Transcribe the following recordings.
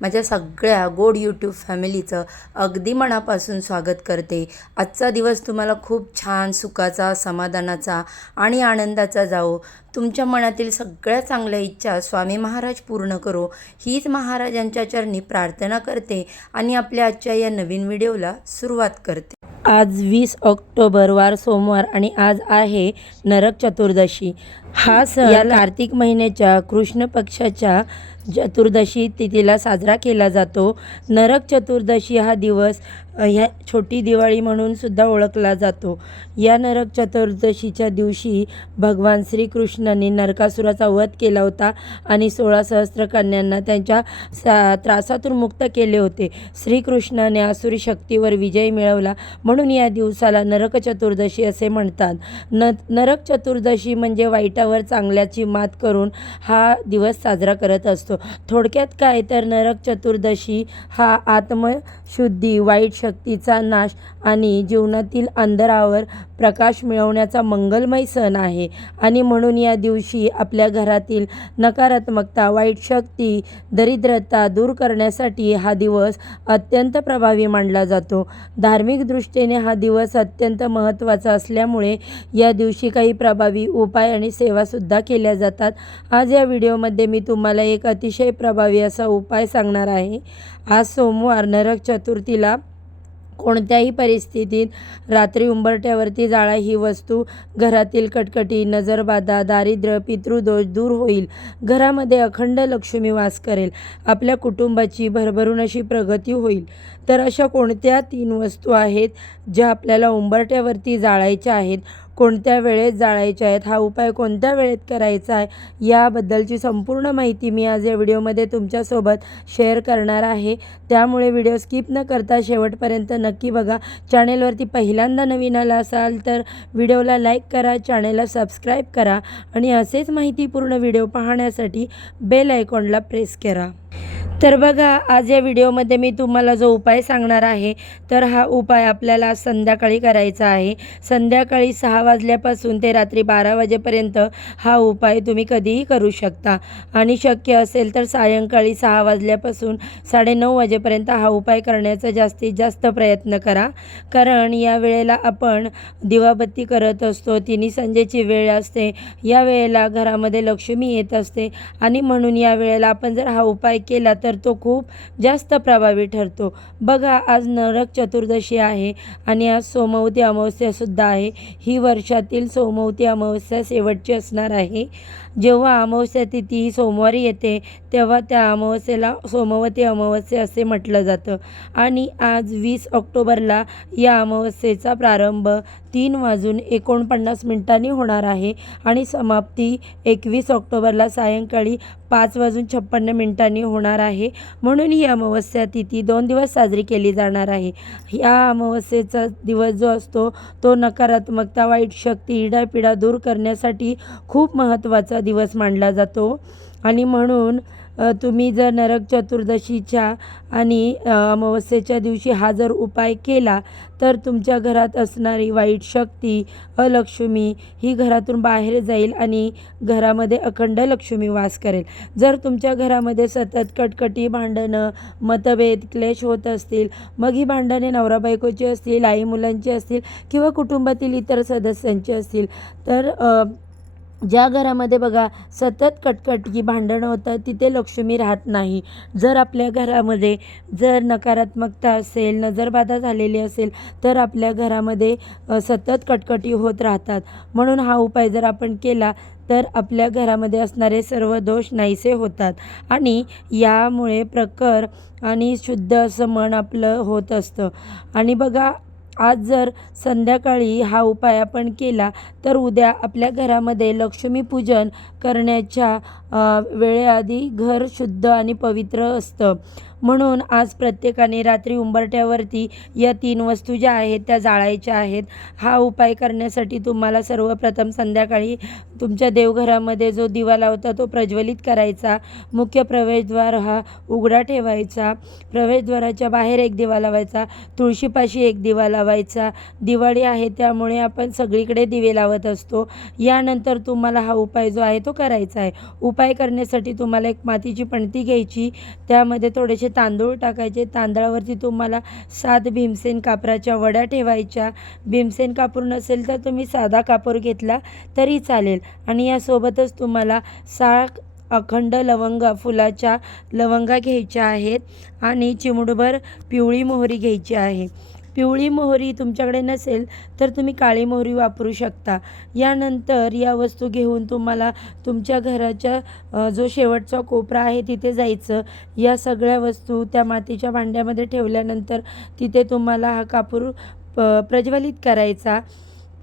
माझ्या सगळ्या गोड यूट्यूब फॅमिलीचं अगदी मनापासून स्वागत करते. आजचा दिवस तुम्हाला खूप छान सुखाचा समाधानाचा आणि आनंदाचा जाओ तुमच्या मनातील सगळ्या चांगल्या इच्छा स्वामी महाराज पूर्ण करो. हीच महाराजांच्या चरणी प्रार्थना करते आणि आपल्या आजच्या या नवीन व्हिडिओला सुरुवात करते. आज वीस ऑक्टोबर वार सोमवार आणि आज आहे नरक चतुर्दशी. हा सण कार्तिक महिन्याच्या कृष्ण पक्षाच्या चतुर्दशी तिथीला साजरा केला जातो. नरक चतुर्दशी हा दिवस ह्या छोटी दिवाळी म्हणून सुद्धा ओळखला जातो. या नरक चतुर्दशीच्या दिवशी भगवान श्रीकृष्णाने नरकासुराचा वध केला होता आणि सोळा सहस्त्र कन्यांना त्यांच्या सा त्रासातून मुक्त केले होते. श्रीकृष्णाने आसुरी शक्तीवर विजय मिळवला. म्हणून या दिवसाला नरक चतुर्दशी असे म्हणतात. न नरक चतुर्दशी म्हणजे वाईटावर चांगल्याची मात करून हा दिवस साजरा करत असतो. थोडक्यात काय? तर नरक चतुर्दशी हा आत्मशुद्धी वाईट शक्तीचा नाश आणि जीवनातील अंधारावर प्रकाश मिळवण्याचा मंगलमय सण आहे. आणि म्हणून या दिवशी आपल्या घरातील नकारात्मकता वाईट शक्ती दरिद्रता दूर करण्यासाठी हा दिवस अत्यंत प्रभावी मानला जातो. धार्मिक दृष्टीने हा दिवस अत्यंत महत्त्वाचा असल्यामुळे या दिवशी काही प्रभावी उपाय आणि सेवासुद्धा केल्या जातात. आज या व्हिडिओमध्ये मी तुम्हाला एक अतिशय प्रभावी असा उपाय सांगणार आहे. आज सोमवार नरक चतुर्थीला कोणत्याही परिस्थितीत रात्री उंबरठ्यावरती जाळा ही वस्तू घरातील कटकटी नजरबाधा दारिद्र्य पितृदोष दूर होईल. घरामध्ये अखंड लक्ष्मी वास करेल. आपल्या कुटुंबाची भरभरून अशी प्रगती होईल. तर अशा कोणत्या तीन वस्तू आहेत ज्या आपल्याला उंबरठ्यावरती जाळायच्या आहेत? कोणत्या वेळेत जाळायच्या आहेत हा उपाय कोणत्या वेळेत करायचा आहे याबद्दलची संपूर्ण माहिती मी आज या व्हिडिओमध्ये तुमच्यासोबत शेअर करणार आहे. त्यामुळे व्हिडिओ स्किप न करता शेवटपर्यंत नक्की बघा. चॅनेलवरती पहिल्यांदा नवीन आला असाल तर व्हिडिओला लाईक करा चॅनेलला सबस्क्राईब करा आणि असेच माहितीपूर्ण व्हिडिओ पाहण्यासाठी बेल आयकॉनला प्रेस करा. तर बघा आज या व्हिडिओमध्ये मी तुम्हाला जो उपाय सांगणार आहे तर हा उपाय आपल्याला संध्याकाळी करायचा आहे. संध्याकाळी सहा वाजल्यापासून ते रात्री बारा वाजेपर्यंत हा उपाय तुम्ही कधीही करू शकता. आणि शक्य असेल तर सायंकाळी सहा वाजल्यापासून साडेनऊ वाजेपर्यंत हा उपाय करण्याचा जास्तीत जास्त प्रयत्न करा. कारण या वेळेला आपण दिवाबत्ती करत असतो तिन्ही संजेची वेळ असते या वेळेला घरामध्ये लक्ष्मी येत असते. आणि म्हणून या वेळेला आपण जर हा उपाय केला तर तो खूप जास्त प्रभावी ठरतो. बघा आज नरक चतुर्दशी आहे आणि आज सोमवती अमावस्यासुद्धा आहे. ही वर्षातील सोमवती अमावस्या शेवटची असणार आहे. जेव्हा अमावस्या तिथी ही सोमवारी येते तेव्हा त्या अमावस्येला सोमवती अमावस्या असे म्हटलं जातं. आणि आज वीस ऑक्टोबरला या अमावस्येचा प्रारंभ तीन वाजून एकोणपन्नास मिनिटांनी होणार आहे आणि समाप्ती एकवीस ऑक्टोबरला सायंकाळी पाच वाजून छप्पन्न मिनिटांनी होणार आहे. म्हणून ही अमावस्या तिथी दोन दिवस साजरी केली जाणार आहे. या अमावस्येचा दिवस जो असतो तो नकारात्मकता वाईट शक्ती इडापिडा दूर करण्यासाठी खूप महत्त्वाचा दिवस मानला जातो. आणि म्हणून तुम्ही जर नरक चतुर्दशीच्या आणि अमावस्येच्या दिवशी हा जर उपाय केला तर तुमच्या घरात असणारी वाईट शक्ती अलक्ष्मी ही घरातून बाहेर जाईल आणि घरामध्ये अखंड लक्ष्मी वास करेल. जर तुमच्या घरामध्ये सतत कटकटी भांडणं मतभेद क्लेश होत असतील मग ही भांडणे नवरा बायकोची असतील आई मुलांची असतील किंवा कुटुंबातील इतर सदस्यांची असतील तर ज्या घरामध्ये बघा सतत कटकटी भांडणं होतात तिथे लक्ष्मी राहत नाही. जर आपल्या घरामध्ये जर नकारात्मकता असेल नजरबाधा झालेली असेल तर आपल्या घरामध्ये सतत कटकटी होत राहतात. म्हणून हा उपाय जर आपण केला तर आपल्या घरामध्ये असणारे सर्व दोष नाहीसे होतात. आणि यामुळे प्रखर आणि शुद्ध असं मन आपलं होत असतं. आणि बघा आज जर संध्याकाळी हा उपाय आपण केला तर उद्या आपल्या घरामध्ये लक्ष्मीपूजन करण्याच्या वेळेआधी घर शुद्ध आणि पवित्र असतं. म्हणून आज प्रत्येकाने रात्री उंबरठ्यावरती या तीन वस्तू ज्या आहेत त्या जाळायच्या आहेत. हा उपाय करण्यासाठी तुम्हाला सर्वप्रथम संध्याकाळी तुमच्या देवघरामध्ये जो दिवा लावता तो प्रज्वलित करायचा. मुख्य प्रवेशद्वार हा उघडा ठेवायचा. प्रवेशद्वाराच्या बाहेर एक दिवा लावायचा. तुळशीपाशी एक दिवा लावायचा. दिवाळी आहे त्यामुळे आपण सगळीकडे दिवे लावत असतो. यानंतर तुम्हाला हा उपाय जो आहे तो करायचा आहे. उपाय करण्यासाठी तुम्हाला एक मातीची पणती घ्यायची. त्यामध्ये थोडेसे तांदूळ टाकायचे. तांदळावरती तुम्हाला सात भीमसेन कापराच्या वड्या ठेवायच्या. भीमसेन कापूर नसेल तर तुम्ही साधा कापूर घेतला तरी चालेल. आणि यासोबतच तुम्हाला साळ अखंड लवंगा फुलाच्या लवंगा घ्यायच्या आहेत. आणि चिमुडभर पिवळी मोहरी घ्यायची आहे. पिवळी मोहरी तुमच्याकडे नसेल तर तुम्ही काळी मोहरी वापरू शकता. यानंतर या वस्तू घेऊन तुम्हाला तुमच्या घराच्या जो शेवटचा कोपरा आहे तिथे जायचं. या सगळ्या वस्तू त्या मातीच्या भांड्यामध्ये ठेवल्यानंतर तिथे तुम्हाला हा कापूर प प्रज्वलित करायचा.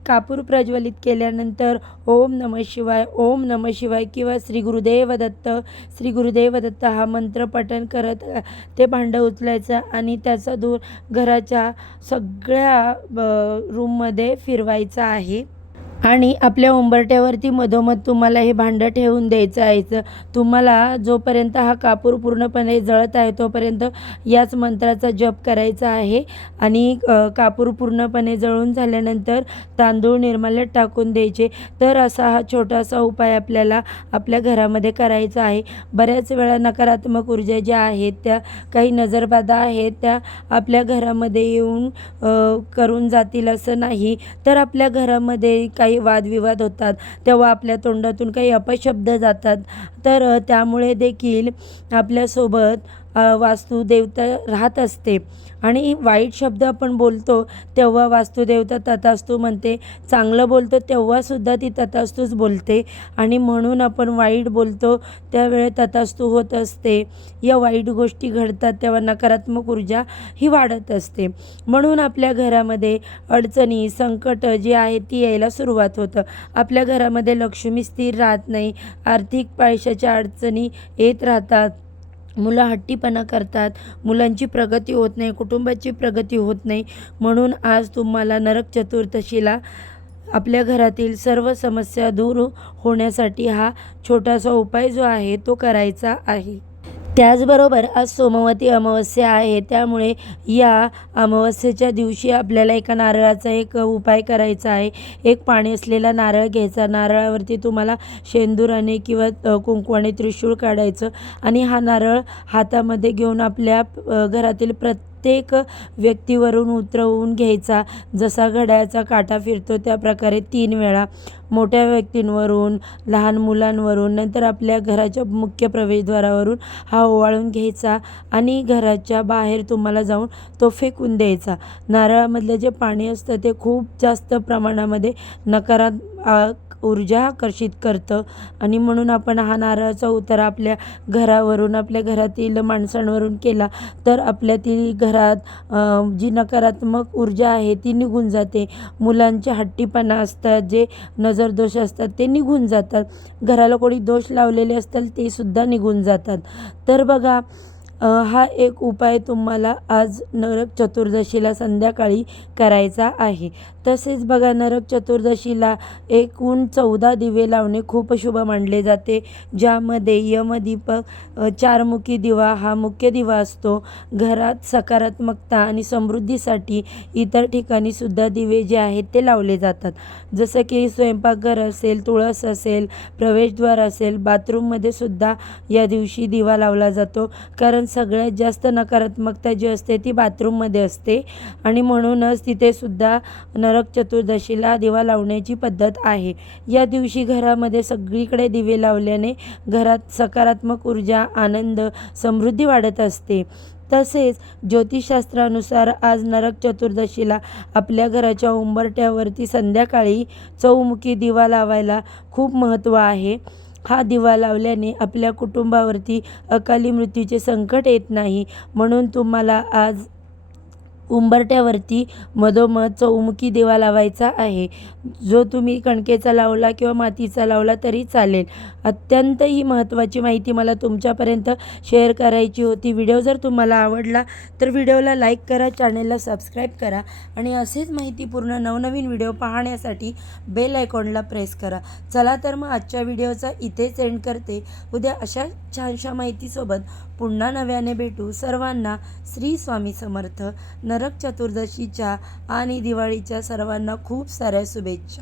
कापूर प्रज्वलित केल्यानंतर ओम नम शिवाय ओम नम शिवाय किंवा श्री गुरुदेव दत्त श्री गुरुदेव दत्त हा मंत्र पठण करत ते भांडं उचलायचं आणि त्याचा धूर घराच्या सगळ्या ब- रूममध्ये फिरवायचा आहे. आणि आपल्या उंबरट्यावरती मधोमध तुम्हाला हे भांडं ठेवून द्यायचं आहे. तुम्हाला जोपर्यंत हा कापूर पूर्णपणे जळत आहे तोपर्यंत याच मंत्राचा जप करायचा आहे. आणि कापूर पूर्णपणे जळून झाल्यानंतर तांदूळ निर्माल्यात टाकून द्यायचे. तर असा हा छोटासा उपाय आपल्याला आपल्या घरामध्ये करायचा आहे. बऱ्याच वेळा नकारात्मक ऊर्जा ज्या आहेत त्या काही नजरबाधा आहेत त्या आपल्या घरामध्ये येऊन करून जातील असं नाही. तर आपल्या घरामध्ये काही वादविवाद होतात तेव्हा आपल्या तोंडातून काही अपशब्द जातात. तर त्यामुळे देखील आपल्यासोबत वास्तुदेवता राहत असते. आणि वाईट शब्द आपण बोलतो तेव्हा वास्तुदेवता तथास्तू म्हणते. चांगलं बोलतो तेव्हासुद्धा ती तथास्तूच बोलते. आणि म्हणून आपण वाईट बोलतो त्यावेळे तथास्तू होत असते. या वाईट गोष्टी घडतात तेव्हा नकारात्मक ऊर्जा ही वाढत असते. म्हणून आपल्या घरामध्ये अडचणी संकट जी आहेत ती यायला सुरुवात होतं. आपल्या घरामध्ये लक्ष्मी स्थिर राहत नाही. आर्थिक पैशाच्या अडचणी येत राहतात. मुलं हट्टीपणा करतात मुलांची प्रगती होत नाही कुटुंबाची प्रगती होत नाही. म्हणून आज तुम्हाला नरक चतुर्दशीला आपल्या घरातील सर्व समस्या दूर होण्यासाठी हा छोटासा उपाय जो आहे तो करायचा आहे. त्याचबरोबर आज सोमवती अमावस्या आहे त्यामुळे या अमावस्येच्या दिवशी आपल्याला एका नारळाचा एक उपाय करायचा आहे. एक पाणी असलेला नारळ घ्यायचा. नारळावरती तुम्हाला शेंदुराने किंवा कुंकू कुंकवाने त्रिशूळ काढायचं. आणि हा नारळ हातामध्ये घेऊन आपल्या घरातील प्रत्येक प्रत्येक व्यक्तीवरून उतरवून घ्यायचा. जसा घड्याळाचा काटा फिरतो त्या प्रकारे तीन वेळा मोठ्या व्यक्तींवरून लहान मुलांवरून नंतर आपल्या घराच्या मुख्य प्रवेशद्वारावरून हा ओवाळून घ्यायचा आणि घराच्या बाहेर तुम्हाला जाऊन तो फेकून द्यायचा. नारळामधलं जे पाणी असतं ते खूप जास्त प्रमाणामध्ये नकारात ऊर्जा आकर्षित करतं. आणि म्हणून आपण हा नारळाचा उतारा आपल्या घरावरून आपल्या घरातील माणसांवरून केला तर आपल्यातील घरात जी नकारात्मक ऊर्जा आहे ती निघून जाते. मुलांचे हट्टीपणा असतात जे नजरदोष असतात ते निघून जातात. घराला कोणी दोष लावलेले असतात ते सुद्धा निघून जातात. तर बघा हा एक उपाय तुम्हाला आज नरक चतुर्दशीला संध्याकाळी करायचा आहे. तसेच बघा नरक चतुर्दशीला एकूण चौदा दिवे लावणे खूप शुभ मानले जाते ज्यामध्ये यमदीपक चारमुखी दिवा हा मुख्य दिवा असतो. घरात सकारात्मकता आणि समृद्धीसाठी इतर ठिकाणी सुद्धा दिवे जे आहेत ते लावले जातात. जसं की स्वयंपाकघर असेल तुळस असेल प्रवेशद्वार असेल बाथरूममध्ये सुद्धा या दिवशी दिवा लावला जातो. कारण सगळ्यात जास्त नकारात्मकता जी असते ती बाथरूममध्ये असते. आणि म्हणूनच तिथेसुद्धा नरक चतुर्दशीला दिवा लावण्याची पद्धत आहे. या दिवशी घरामध्ये सगळीकडे दिवे लावल्याने घरात सकारात्मक ऊर्जा आनंद समृद्धी वाढत असते. तसेच ज्योतिषशास्त्रानुसार आज नरक चतुर्दशीला आपल्या घराच्या उंबरट्यावरती संध्याकाळी चौमुखी दिवा लावायला खूप महत्त्व आहे. हा दिवा लावल्याने आपल्या कुटुंबावरती अकाली मृत्यूचे संकट येत नाही. म्हणून तुम्हाला आज उंबरट्यावरती मधोमध चौमुखी दिवा लावायचा आहे. जो तुम्ही कणकेचा लावला किंवा मातीचा लावला तरी चालेल. अत्यंत ही महत्त्वाची माहिती मला तुमच्यापर्यंत शेअर करायची होती. व्हिडिओ जर तुम्हाला आवडला तर व्हिडिओला लाईक करा चॅनेलला सबस्क्राईब करा आणि असेच माहितीपूर्ण नवनवीन व्हिडिओ पाहण्यासाठी बेल आयकॉनला प्रेस करा. चला तर मग आजच्या व्हिडिओचा इथेच एंड करते. उद्या अशा छानशा माहितीसोबत पुन्हा नव्याने भेटू. सर्वांना श्री स्वामी समर्थ. नरक चतुर्दशीच्या आणि दिवाळीच्या सर्वांना खूप साऱ्या शुभेच्छा.